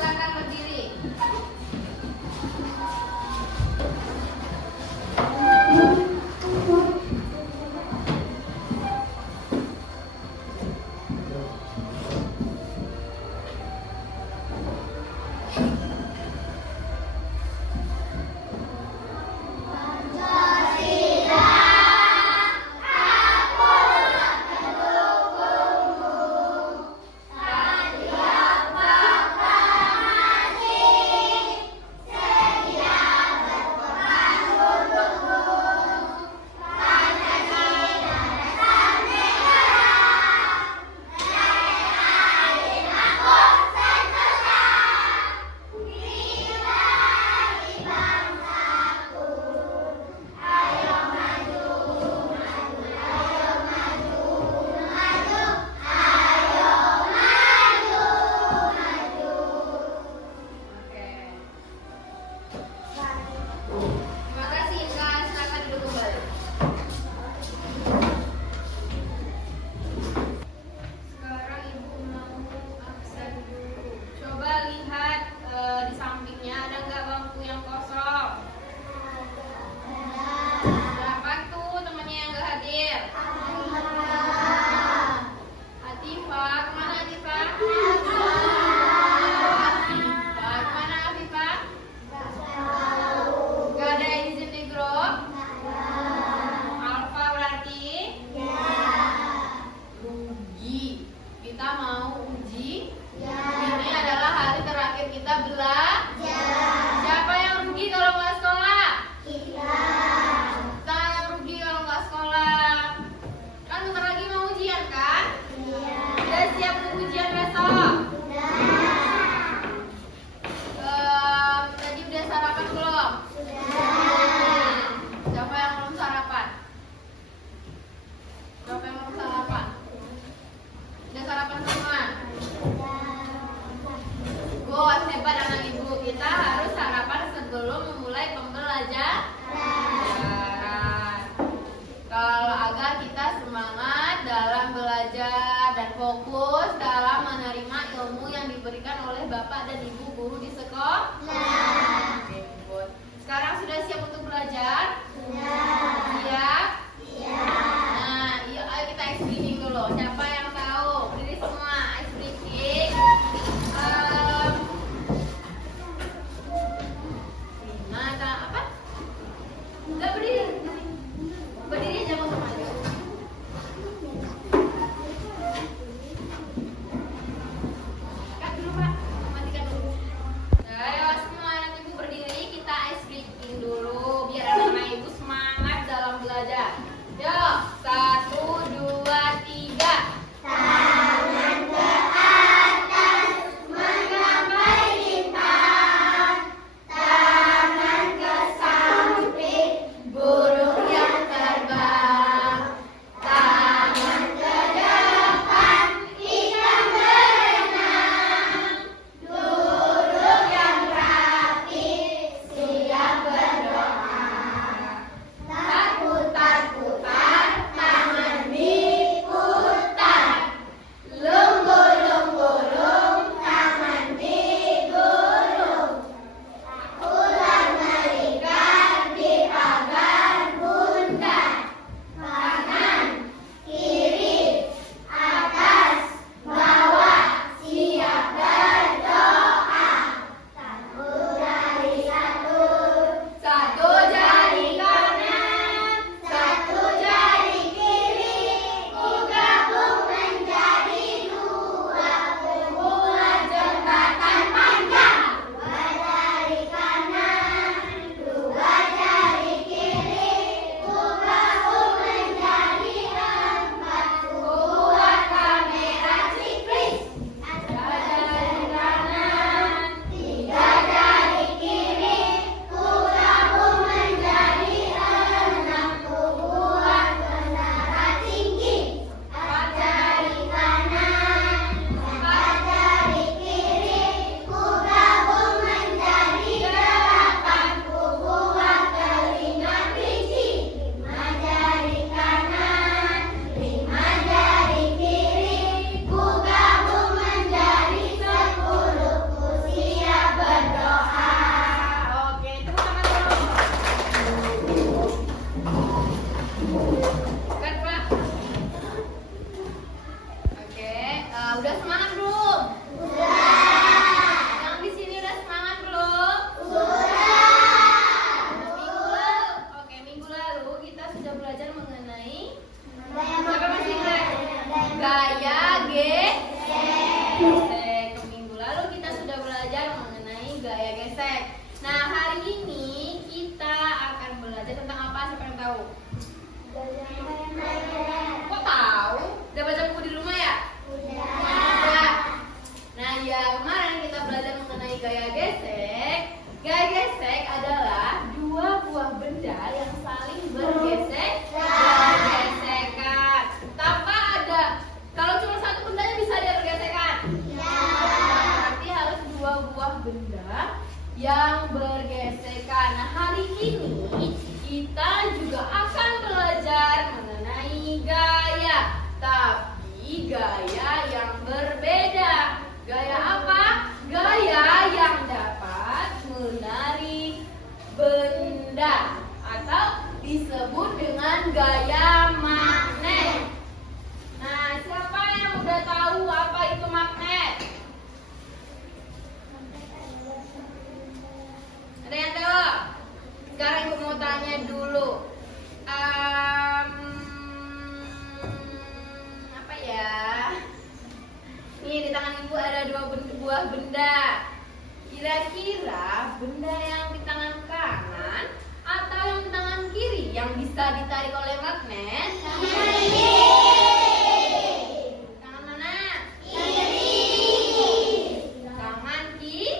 silakan berdiri. Hebat anak ibu, kita harus sarapan sebelum memulai pembelajaran. Kalau agar kita semangat dalam belajar dan fokus dalam menerima ilmu yang diberikan oleh Bapak dan Ibu guru di sekolah. Oke, good. Sekarang sudah siap untuk belajar? Siap? Nah, yuk ayo kita ice breathing dulu. Siapa yang tahu? Berdiri semua, ice breathing. Enggak berdiri. Berdiri aja mau maju. Kat dulu Pak, matikan dulu. sebuah benda yang bergesekan. Nah, hari ini kita juga akan belajar mengenai gaya, tapi gaya yang berbeda. Gaya apa? Gaya yang dapat menarik benda atau disebut dengan gaya magnet. Nah, siapa yang udah tahu apa itu magnet? Ada yang tahu? Sekarang ibu mau tanya dulu. Apa ya? Nih, di tangan ibu ada dua buah benda. Kira-kira benda yang di tangan kanan atau yang di tangan kiri yang bisa ditarik oleh magnet? Tangan mana? Kiri. Tangan kiri.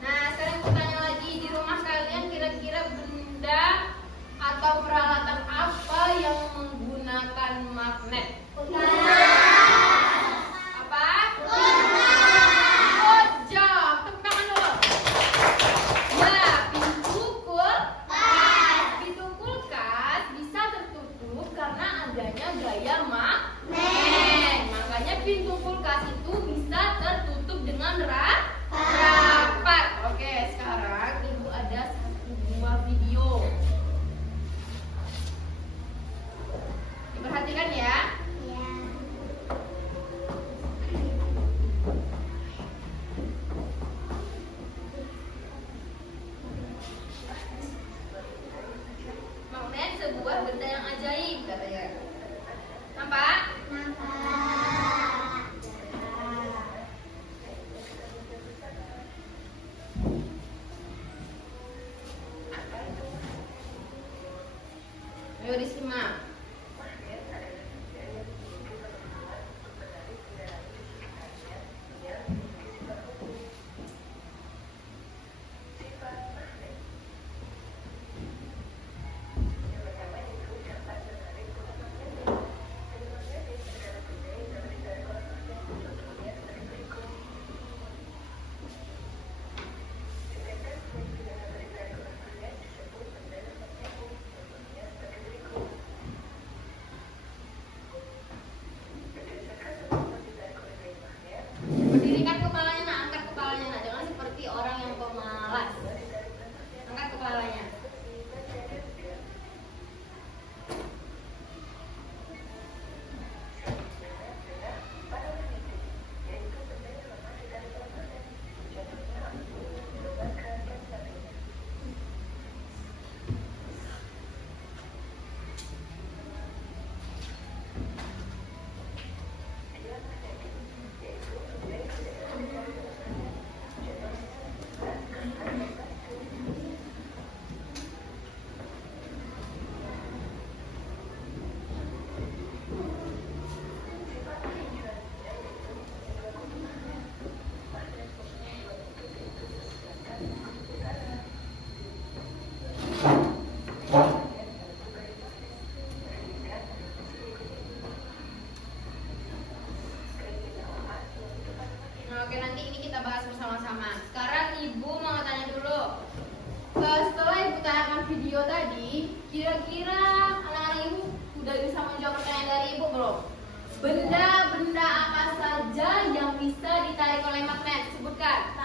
Nah, sekarang aku tanya lagi, di rumah kalian kira-kira benda atau peralatan apa yang menggunakan magnet? Pintu kulkas itu bisa tertutup dengan rapat. Oke, sekarang ibu ada satu buah video. Diperhatikan ya. Magnet sebuah benda yang ajaib katanya. Nampak? Ayo disimak. Berdirikan kepalanya, nak. Angkat kepalanya, nak. Jangan seperti orang yang pemalas. Angkat kepalanya. Oke, nanti ini kita bahas bersama-sama. Sekarang ibu mau tanya dulu. Setelah ibu tanyakan video tadi, kira-kira anak-anak ibu udah bisa menjawab pertanyaan dari ibu belum? Benda-benda apa saja yang bisa ditarik oleh magnet? Sebutkan.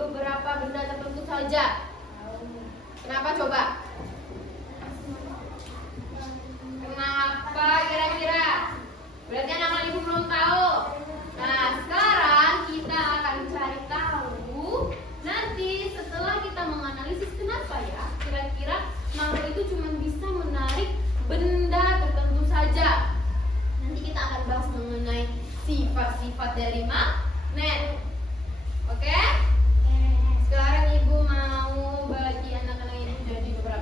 Beberapa benda tertentu saja. Kenapa coba? Kenapa kira-kira? Berarti anak-anak ibu belum tahu. Nah, sekarang kita akan cari tahu. Nanti setelah kita menganalisis kenapa ya, kira-kira magnet itu cuma bisa menarik benda tertentu saja. Nanti kita akan bahas mengenai sifat-sifat dari magnet. Oke? Sekarang ibu mau bagi anak-anak ibu jadi beberapa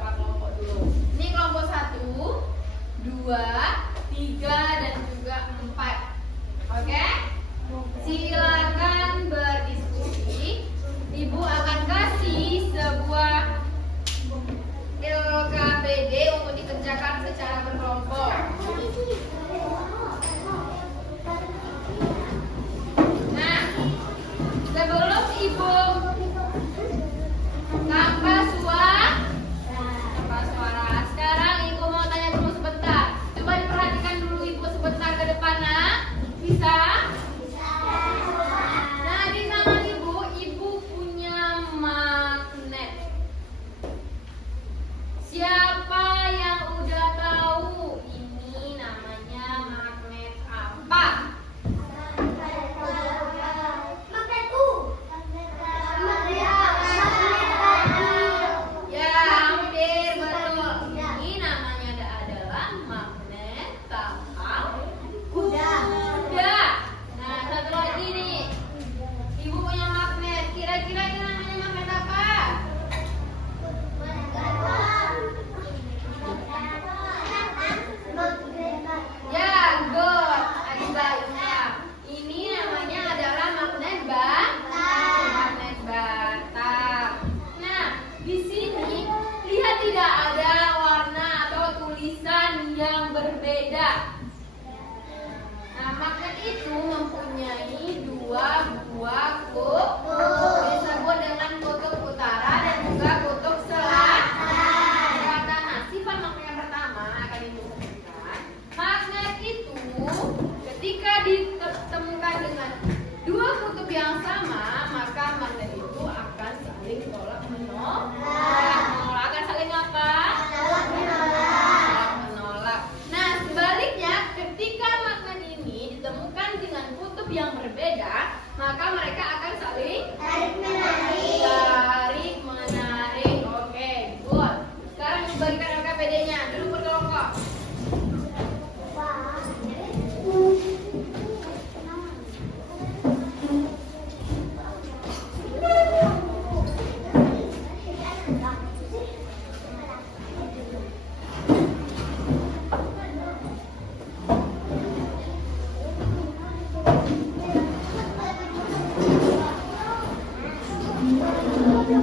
Ini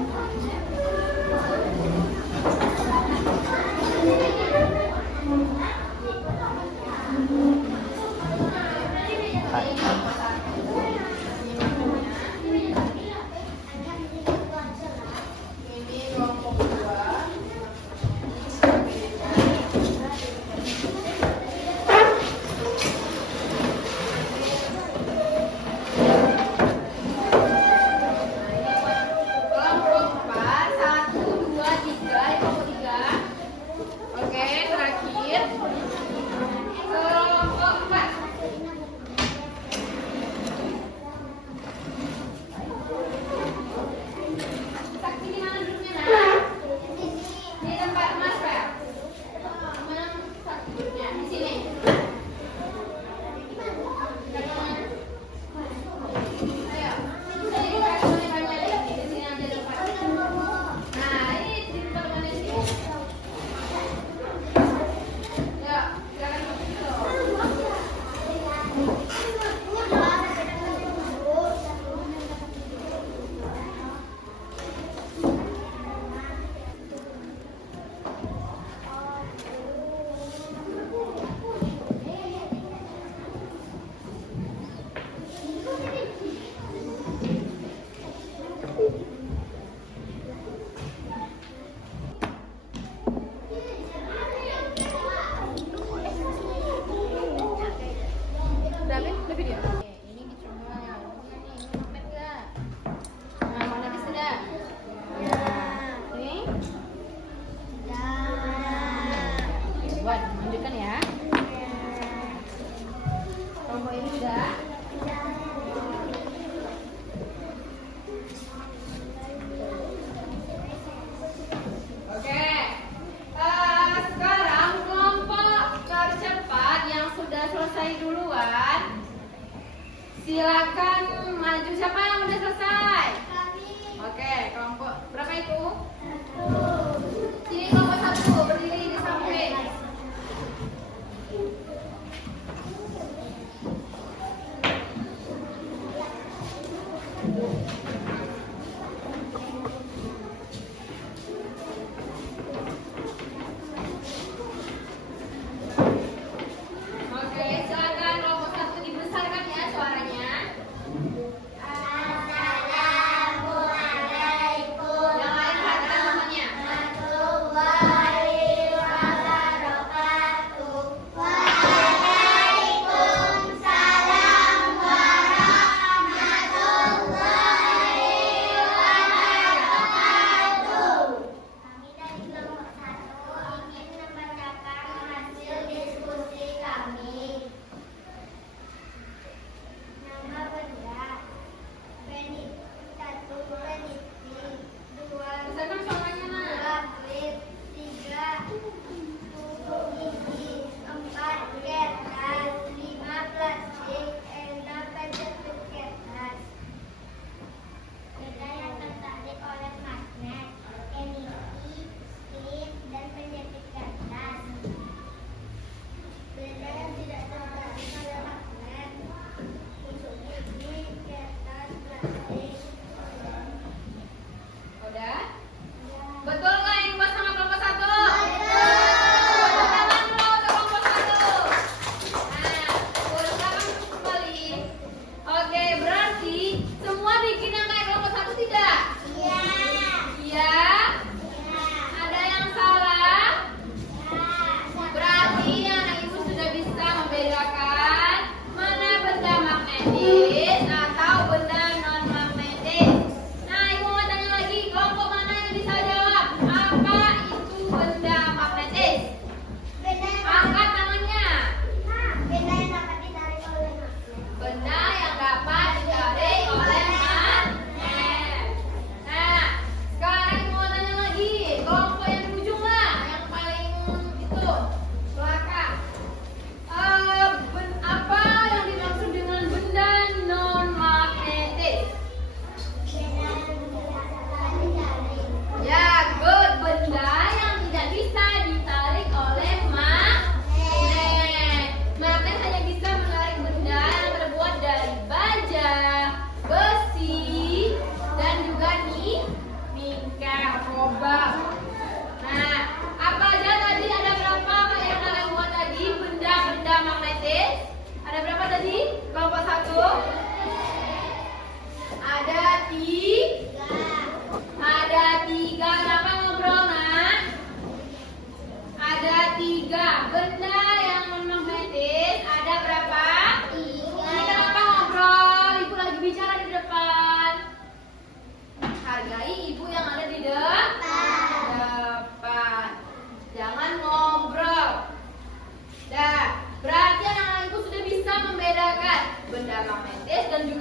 kelompok 2. Kelompok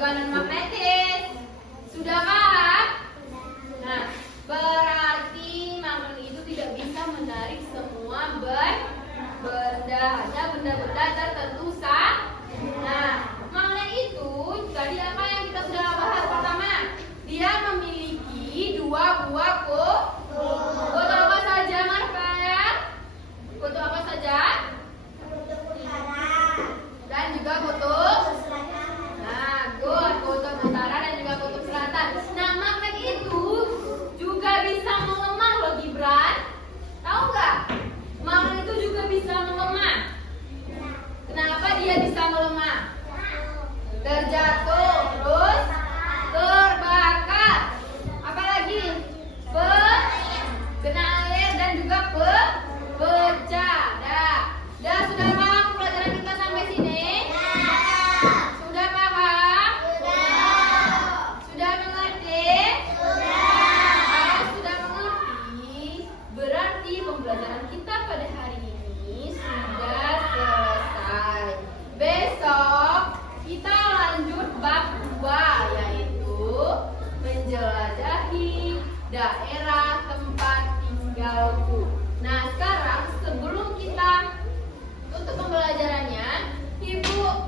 banan magnetis. Sudah paham? Nah, berarti magnet itu tidak bisa menarik semua benda, hanya benda-benda tertentu saja. Nah, magnet itu tadi apa yang kita sudah bahas pertama? Dia memiliki dua buah kutub apa saja, Marvel? Kutub apa saja? Dan juga kutub. Nah, good. Kutub utara dan juga kutub selatan. Nah, magnet itu juga bisa melemah loh, Gibran. Tahu nggak? Magnet itu juga bisa melemah. Kenapa dia bisa melemah? Terjatuh, terus terbakar. Apalagi? Kena air dan juga pecah. Dah sudah paham pelajaran kita sampai sini? Sudah paham? Sudah mengerti? Kalau sudah mengerti, berarti pembelajaran kita pada hari ini sudah selesai. Besok kita lanjut bab 2, yaitu menjelajahi daerah tempat tinggalku. Nah, sekarang sebelum kita tutup pembelajarannya, Ibu